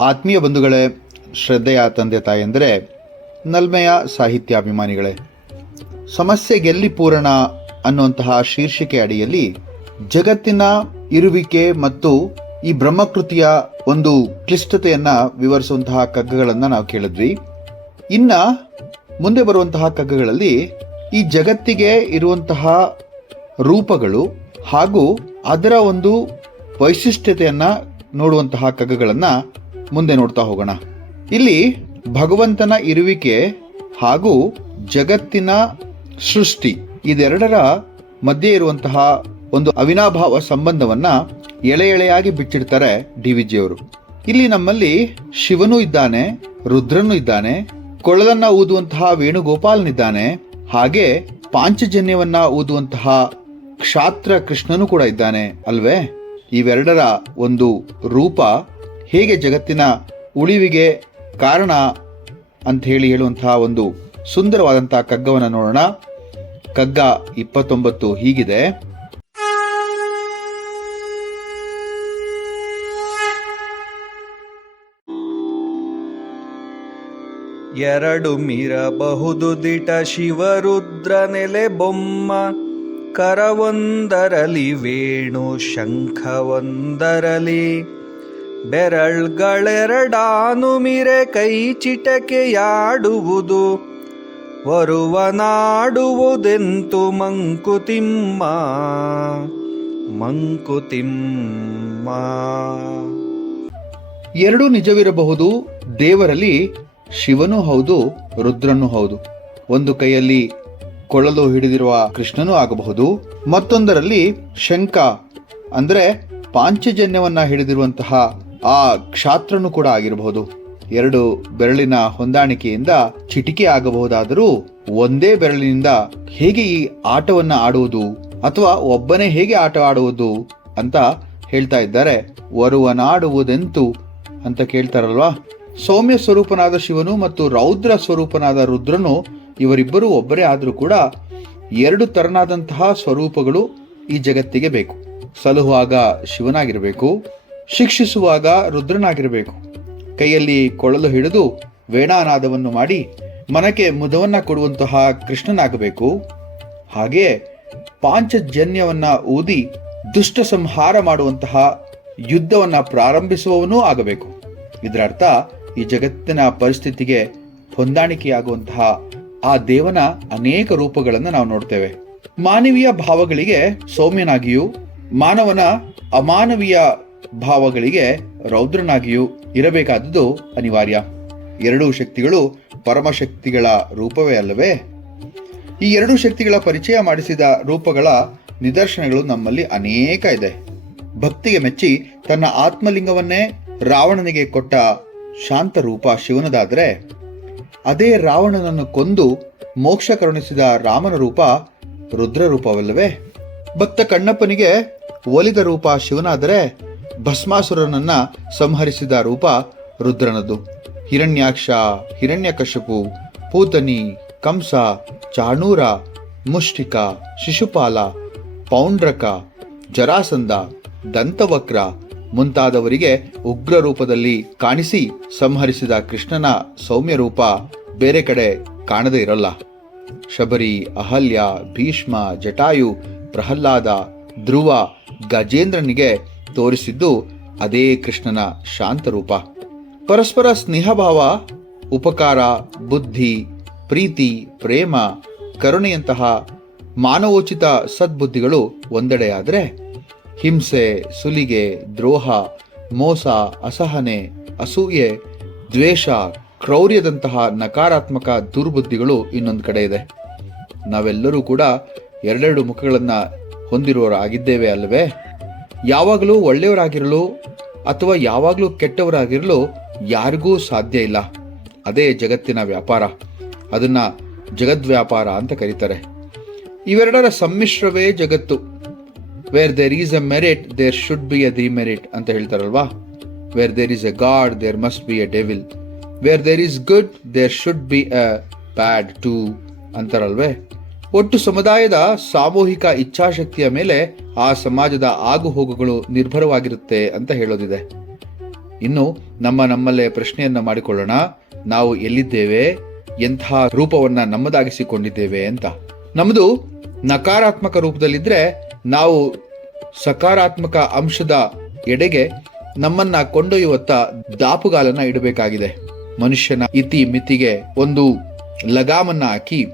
ಆತ್ಮೀಯ ಬಂಧುಗಳೇ, ಶ್ರದ್ಧೆಯ ತಂದೆ ತಾಯಂದರೆ, ನಲ್ಮೆಯ ಸಾಹಿತ್ಯಾಭಿಮಾನಿಗಳೇ, ಸಮಸ್ಯೆ ಗೆಲ್ಲಿ ಪೂರಣ ಅನ್ನುವಂತಹ ಶೀರ್ಷಿಕೆ ಅಡಿಯಲ್ಲಿ ಜಗತ್ತಿನ ಇರುವಿಕೆ ಮತ್ತು ಈ ಬ್ರಹ್ಮಕೃತಿಯ ಒಂದು ಕ್ಲಿಷ್ಟತೆಯನ್ನ ವಿವರಿಸುವಂತಹ ಕಗ್ಗಗಳನ್ನು ನಾವು ಕೇಳಿದ್ವಿ. ಇನ್ನ ಮುಂದೆ ಬರುವಂತಹ ಕಗ್ಗಗಳಲ್ಲಿ ಈ ಜಗತ್ತಿಗೆ ಇರುವಂತಹ ರೂಪಗಳು ಹಾಗೂ ಅದರ ಒಂದು ವೈಶಿಷ್ಟ್ಯತೆಯನ್ನ ನೋಡುವಂತಹ ಕಗ್ಗಗಳನ್ನ ಮುಂದೆ ನೋಡ್ತಾ ಹೋಗೋಣ. ಇಲ್ಲಿ ಭಗವಂತನ ಇರುವಿಕೆ ಹಾಗೂ ಜಗತ್ತಿನ ಸೃಷ್ಟಿ ಇದೆರಡರ ಮಧ್ಯೆ ಇರುವಂತಹ ಒಂದು ಅವಿನಾಭಾವ ಸಂಬಂಧವನ್ನ ಎಳೆ ಎಳೆಯಾಗಿ ಬಿಚ್ಚಿಡ್ತಾರೆ ಡಿ.ವಿ.ಜಿ. ಅವರು. ಇಲ್ಲಿ ನಮ್ಮಲ್ಲಿ ಶಿವನೂ ಇದ್ದಾನೆ, ರುದ್ರನೂ ಇದ್ದಾನೆ, ಕೊಳಲನ್ನ ಊದುವಂತಹ ವೇಣುಗೋಪಾಲನಿದ್ದಾನೆ, ಹಾಗೆ ಪಾಂಚಜನ್ಯವನ್ನ ಊದುವಂತಹ ಕ್ಷಾತ್ರ ಕೃಷ್ಣನೂ ಕೂಡ ಇದ್ದಾನೆ ಅಲ್ವೇ? ಇವೆರಡರ ಒಂದು ರೂಪ ಹೇಗೆ ಜಗತ್ತಿನ ಉಳಿವಿಗೆ ಕಾರಣ ಅಂತ ಹೇಳುವಂತಹ ಒಂದು ಸುಂದರವಾದಂತಹ ಕಗ್ಗವನ್ನು ನೋಡೋಣ. ಕಗ್ಗ 29 ಹೀಗಿದೆ. ಎರಡು ಮಿರಬಹುದು ದಿಟ ಶಿವರುದ್ರ ನೆಲೆ ಬೊಮ್ಮ, ಕರವೊಂದರಲಿ ವೇಣು ಶಂಖವೊಂದರಲಿ, ಬೆರಳ್ಗಳೆರಡಾನು ಮಿರೆ ಕೈ ಚಿಟಕೆಯಾಡುವುದು, ವರುವನಾಡುವುದೆಂತು ಮಂಕುತಿಮ್ಮ ಮಂಕುತಿಮ್ಮ. ಎರಡೂ ನಿಜವಿರಬಹುದು. ದೇವರಲ್ಲಿ ಶಿವನೂ ಹೌದು, ರುದ್ರನೂ ಹೌದು. ಒಂದು ಕೈಯಲ್ಲಿ ಕೊಳಲು ಹಿಡಿದಿರುವ ಕೃಷ್ಣನೂ ಆಗಬಹುದು, ಮತ್ತೊಂದರಲ್ಲಿ ಶಂಖ ಅಂದ್ರೆ ಪಾಂಚಜನ್ಯವನ್ನ ಹಿಡಿದಿರುವಂತಹ ಆ ಕ್ಷಾತ್ರನು ಕೂಡ ಆಗಿರಬಹುದು. ಎರಡು ಬೆರಳಿನ ಹೊಂದಾಣಿಕೆಯಿಂದ ಚಿಟಿಕೆ ಆಗಬಹುದಾದರೂ ಒಂದೇ ಬೆರಳಿನಿಂದ ಹೇಗೆ ಈ ಆಟವನ್ನ ಆಡುವುದು ಅಥವಾ ಒಬ್ಬನೇ ಹೇಗೆ ಆಟ ಆಡುವುದು ಅಂತ ಹೇಳ್ತಾ ಇದ್ದಾರೆ. ವರುವನಾಡುವುದೆಂತು ಅಂತ ಕೇಳ್ತಾರಲ್ವಾ. ಸೌಮ್ಯ ಸ್ವರೂಪನಾದ ಶಿವನು ಮತ್ತು ರೌದ್ರ ಸ್ವರೂಪನಾದ ರುದ್ರನು ಇವರಿಬ್ಬರು ಒಬ್ಬರೇ ಆದರೂ ಕೂಡ ಎರಡು ತರನಾದಂತಹ ಸ್ವರೂಪಗಳು ಈ ಜಗತ್ತಿಗೆ ಬೇಕು. ಸಲಹುವಾಗ ಶಿವನಾಗಿರಬೇಕು, ಶಿಕ್ಷಿಸುವಾಗ ರುದ್ರನಾಗಿರಬೇಕು. ಕೈಯಲ್ಲಿ ಕೊಳಲು ಹಿಡಿದು ವೇಣಾನಾದವನ್ನು ಮಾಡಿ ಮನಕ್ಕೆ ಮುದವನ್ನ ಕೊಡುವಂತಹ ಕೃಷ್ಣನಾಗಬೇಕು. ಹಾಗೆ ಪಾಂಚಜನ್ಯವನ್ನ ಊದಿ ದುಷ್ಟ ಸಂಹಾರ ಮಾಡುವಂತಹ ಯುದ್ಧವನ್ನ ಪ್ರಾರಂಭಿಸುವವನೂ ಆಗಬೇಕು. ಇದರ ಅರ್ಥ ಈ ಜಗತ್ತಿನ ಪರಿಸ್ಥಿತಿಗೆ ಹೊಂದಾಣಿಕೆಯಾಗುವಂತಹ ಆ ದೇವನ ಅನೇಕ ರೂಪಗಳನ್ನು ನಾವು ನೋಡ್ತೇವೆ. ಮಾನವೀಯ ಭಾವಗಳಿಗೆ ಸೌಮ್ಯನಾಗಿಯೂ ಮಾನವನ ಅಮಾನವೀಯ ಭಾವಗಳಿಗೆ ರೌದ್ರನಾಗಿಯೂ ಇರಬೇಕಾದದ್ದು ಅನಿವಾರ್ಯ. ಎರಡೂ ಶಕ್ತಿಗಳು ಪರಮಶಕ್ತಿಗಳ ರೂಪವೇ ಅಲ್ಲವೇ? ಈ ಎರಡೂ ಶಕ್ತಿಗಳ ಪರಿಚಯ ಮಾಡಿಸಿದ ರೂಪಗಳ ನಿದರ್ಶನಗಳು ನಮ್ಮಲ್ಲಿ ಅನೇಕ ಇದೆ. ಭಕ್ತಿಗೆ ಮೆಚ್ಚಿ ತನ್ನ ಆತ್ಮಲಿಂಗವನ್ನೇ ರಾವಣನಿಗೆ ಕೊಟ್ಟ ಶಾಂತ ರೂಪ ಶಿವನದಾದರೆ, ಅದೇ ರಾವಣನನ್ನು ಕೊಂದು ಮೋಕ್ಷ ಕರುಣಿಸಿದ ರಾಮನ ರೂಪ ರುದ್ರ ರೂಪವಲ್ಲವೇ? ಭಕ್ತ ಕಣ್ಣಪ್ಪನಿಗೆ ಒಲಿದ ರೂಪ ಶಿವನಾದರೆ, ಭಸ್ಮಾಸುರನನ್ನ ಸಂಹರಿಸಿದ ರೂಪ ರುದ್ರನದು. ಹಿರಣ್ಯಾಕ್ಷ, ಹಿರಣ್ಯಕಶಪು, ಪೂತನಿ, ಕಂಸ, ಚಾಣೂರ, ಮುಷ್ಟಿಕ, ಶಿಶುಪಾಲ, ಪೌಂಡ್ರಕ, ಜರಾಸಂಧ, ದಂತವಕ್ರ ಮುಂತಾದವರಿಗೆ ಉಗ್ರ ರೂಪದಲ್ಲಿ ಕಾಣಿಸಿ ಸಂಹರಿಸಿದ ಕೃಷ್ಣನ ಸೌಮ್ಯ ರೂಪ ಬೇರೆ ಕಡೆ ಕಾಣದೇ ಇರಲ್ಲ. ಶಬರಿ, ಅಹಲ್ಯ, ಭೀಷ್ಮ, ಜಟಾಯು, ಪ್ರಹ್ಲಾದ, ಧ್ರುವ, ಗಜೇಂದ್ರನಿಗೆ ತೋರಿಸಿದ್ದು ಅದೇ ಕೃಷ್ಣನ ಶಾಂತ ರೂಪ. ಪರಸ್ಪರ ಸ್ನೇಹಭಾವ, ಉಪಕಾರ, ಬುದ್ಧಿ, ಪ್ರೀತಿ, ಪ್ರೇಮ, ಕರುಣೆಯಂತಹ ಮಾನವೋಚಿತ ಸದ್ಬುದ್ಧಿಗಳು ಒಂದೆಡೆಯಾದರೆ, ಹಿಂಸೆ, ಸುಲಿಗೆ, ದ್ರೋಹ, ಮೋಸ, ಅಸಹನೆ, ಅಸೂಯೆ, ದ್ವೇಷ, ಕ್ರೌರ್ಯದಂತಹ ನಕಾರಾತ್ಮಕ ದುರ್ಬುದ್ಧಿಗಳು ಇನ್ನೊಂದು ಕಡೆ ಇದೆ. ನಾವೆಲ್ಲರೂ ಕೂಡ ಎರಡೆರಡು ಮುಖಗಳನ್ನ ಹೊಂದಿರುವವರಾಗಿದ್ದೇವೆ ಅಲ್ಲವೇ? ಯಾವಾಗಲೂ ಒಳ್ಳೆಯವರಾಗಿರಲು ಅಥವಾ ಯಾವಾಗಲೂ ಕೆಟ್ಟವರಾಗಿರಲು ಯಾರಿಗೂ ಸಾಧ್ಯ ಇಲ್ಲ. ಅದೇ ಜಗತ್ತಿನ ವ್ಯಾಪಾರ. ಅದನ್ನ ಜಗದ್ವ್ಯಾಪಾರ ಅಂತ ಕರೀತಾರೆ. ಇವೆರಡರ ಸಮ್ಮಿಶ್ರವೇ ಜಗತ್ತು. Where there is a merit there should be a demerit ಅಂತ ಹೇಳ್ತಾರಲ್ವಾ. Where there is a god there must be a devil. Where there is good there should be a bad too ಅಂತಾರಲ್ವೇ. ಒಟ್ಟು ಸಮುದಾಯದ ಸಾಮೂಹಿಕ ಇಚ್ಛಾಶಕ್ತಿಯ ಮೇಲೆ ಆ ಸಮಾಜದ ಆಗುಹೋಗುಗಳು ನಿರ್ಭರವಾಗಿರುತ್ತೆ ಅಂತ ಹೇಳೋದಿದೆ. ಇನ್ನು ನಮ್ಮಲ್ಲೇ ಪ್ರಶ್ನೆಯನ್ನ ಮಾಡಿಕೊಳ್ಳೋಣ, ನಾವು ಎಲ್ಲಿದ್ದೇವೆ, ಎಂತಹ ರೂಪವನ್ನ ನಮ್ಮದಾಗಿಸಿಕೊಂಡಿದ್ದೇವೆ ಅಂತ. ನಮ್ಮದು ನಕಾರಾತ್ಮಕ ರೂಪದಲ್ಲಿದ್ರೆ ನಾವು ಸಕಾರಾತ್ಮಕ ಅಂಶದ ಎಡೆಗೆ ನಮ್ಮನ್ನ ಕೊಂಡೊಯ್ಯುವತ್ತ ದಾಪುಗಾಲನ್ನ ಇಡಬೇಕಾಗಿದೆ. ಮನುಷ್ಯನ ಇತಿ ಮಿತಿಗೆ ಒಂದು ಲಗಾಮನ್ನ ಹಾಕಿ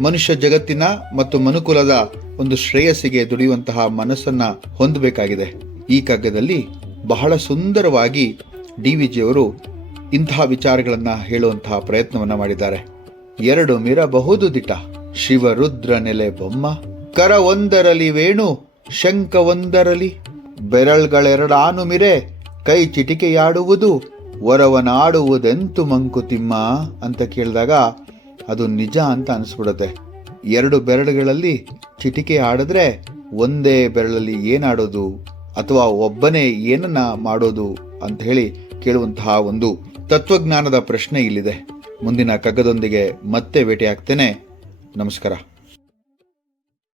ಮನುಷ್ಯ ಜಗತ್ತಿನ ಮತ್ತು ಮನುಕುಲದ ಒಂದು ಶ್ರೇಯಸ್ಸಿಗೆ ದುಡಿಯುವಂತಹ ಮನಸ್ಸನ್ನ ಹೊಂದಬೇಕಾಗಿದೆ. ಈ ಕಗ್ಗದಲ್ಲಿ ಬಹಳ ಸುಂದರವಾಗಿ DVG ಅವರು ಇಂತಹ ವಿಚಾರಗಳನ್ನ ಹೇಳುವಂತಹ ಪ್ರಯತ್ನವನ್ನ ಮಾಡಿದ್ದಾರೆ. ಎರಡು ಮಿರಬಹುದು ದಿಟ, ಶಿವರುದ್ರ ನೆಲೆ ಬೊಮ್ಮ, ಕರ ಒಂದರಲಿ ವೇಣು ಶಂಕ ಒಂದರಲಿ, ಬೆರಳ್ಗಳೆರಡಾನು ಮಿರೆ ಕೈ ಚಿಟಿಕೆಯಾಡುವುದು, ವರವನಾಡುವುದೆಂತು ಮಂಕುತಿಮ್ಮ ಅಂತ ಕೇಳಿದಾಗ ಅದು ನಿಜ ಅಂತ ಅನಿಸ್ಬಿಡುತ್ತೆ. ಎರಡು ಬೆರಳುಗಳಲ್ಲಿ ಚಿಟಿಕೆ ಆಡಿದ್ರೆ ಒಂದೇ ಬೆರಳಲ್ಲಿ ಏನಾಡೋದು ಅಥವಾ ಒಬ್ಬನೇ ಏನನ್ನ ಮಾಡೋದು ಅಂತ ಹೇಳಿ ಕೇಳುವಂತಹ ಒಂದು ತತ್ವಜ್ಞಾನದ ಪ್ರಶ್ನೆ ಇಲ್ಲಿದೆ. ಮುಂದಿನ ಕಗ್ಗದೊಂದಿಗೆ ಮತ್ತೆ ಭೇಟಿಯಾಗ್ತೇನೆ. ನಮಸ್ಕಾರ.